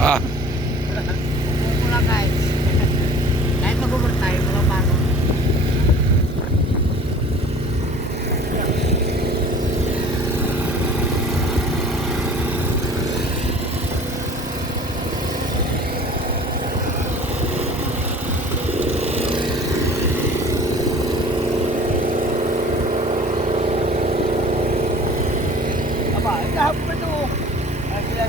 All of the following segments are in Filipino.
Ah, Mula guys. Kahit mag-overtime, walang bago. Aba, kahapon pa ito. Ay, sila.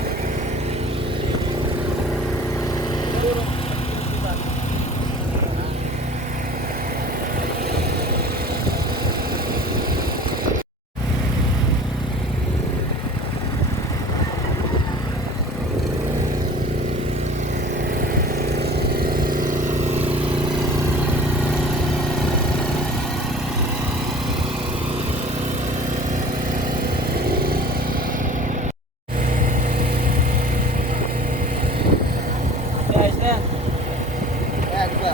Guys, yan. Yan, di ba?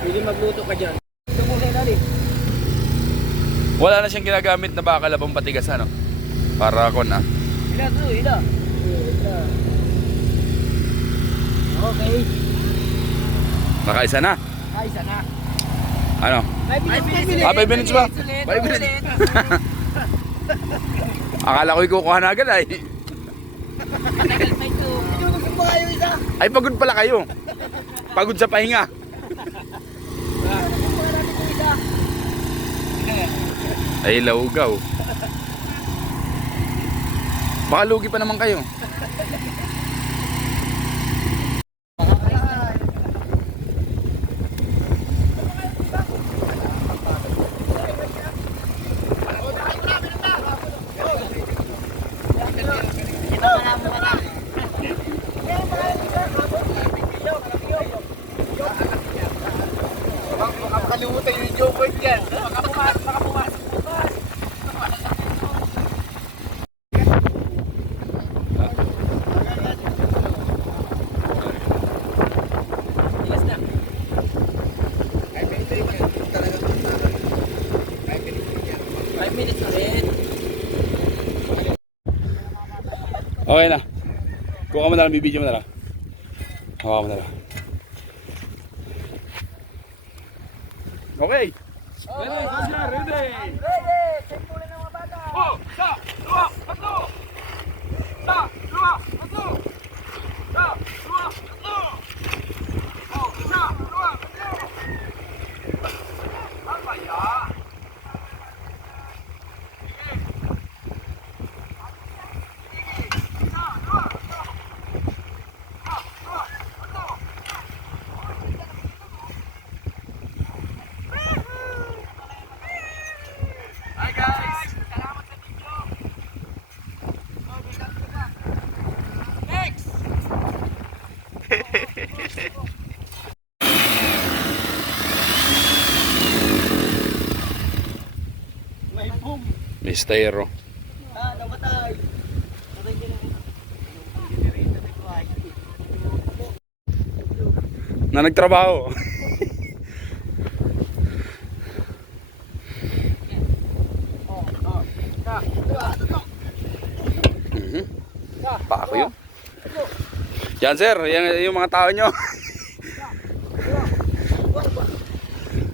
Pwede magluto ka dyan. Ito muna natin. wala na siyang ginagamit na bakal abang patigas ano. Para kon ah. Ila to, ila. Okay. Nakaisa na. Ay, isa na. Ano? 5 minutes. Ah, 5 minutes ba? Ulit, 5 minutes. ulit. Akala ko ikukuha na agad ay. Tagal pa ito. Pinunusok mo kayo isa. Ay pagod pala kayo. Pagod sa pahinga. Pinunusok mo natin ito isa. Ay laugaw. Baka lugi pa naman kayo. Makalimutan yung joke point yan. Makapumasok. Tigas na. Five minutes ulit. Okay na. Kuha mo na lang, bibidyo mo na lang. Hawa mo na lang. Okay. Ready? Ready! Simple na mga bata! Oh, sa, dua, tatlo. Sa, dua, tatlo. Sa, dua, tatlo. Oh, sa, dua, tatlo. Apa ya? Hi guys! Salamat sa video! Next! May boom! Mistero. Ah, namatay! Namatay din ang Na nagtrabaho. Pako yun. Yan sir, yan yung mga tao nyo.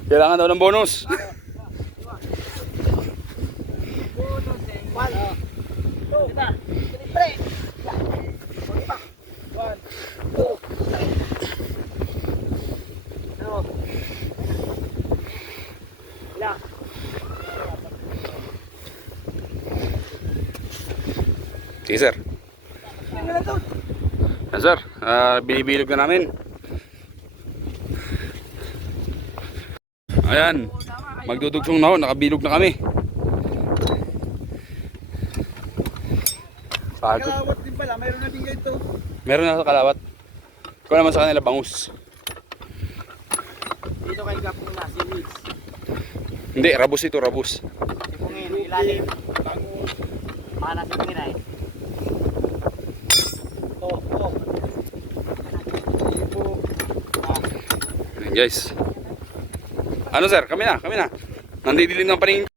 Kailangan daw ng bonus. Sige sir. Yan sir, binibilog na namin. Ayan, magdudugsong na ho, nakabilog na kami. Pagod. Kalawat din pala, mayroon na din ganito. Meron na sa kalawat. Ikaw naman sa kanila bangus. Dito kay Gapong na, si Mix. Hindi, rabus ito, rabus. Si Pungin, ilalim. Mana si Pungin ay. Oh, oh. Guys. Ano sir, kami na. Nandidilim ng paningin.